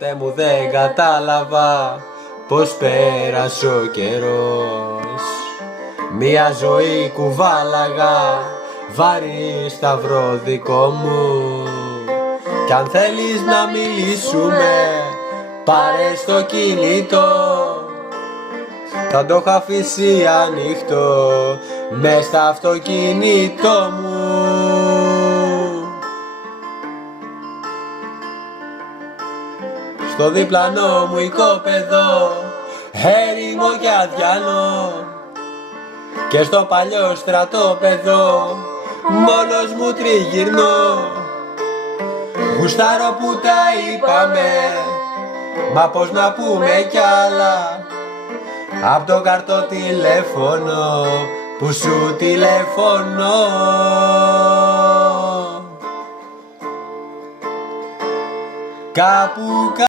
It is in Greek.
Ποτέ μου δεν κατάλαβα πως πέρασε ο καιρός. Μια ζωή κουβάλαγα βαρύ σταυρό δικό μου. Κι αν θέλεις να μιλήσουμε πάρε στο κινητό. Θα το είχα αφήσει ανοιχτό μες στο αυτοκίνητό μου. Στο διπλανό μου οικόπεδο έρημο και αδιανό. Και στο παλιό στρατόπεδο μόνος μου τριγυρνώ. Γουστάρω που τα είπαμε, μα πως να πούμε κι άλλα. Απ' το καρτό τηλέφωνο που σου τηλεφωνώ. Κάπου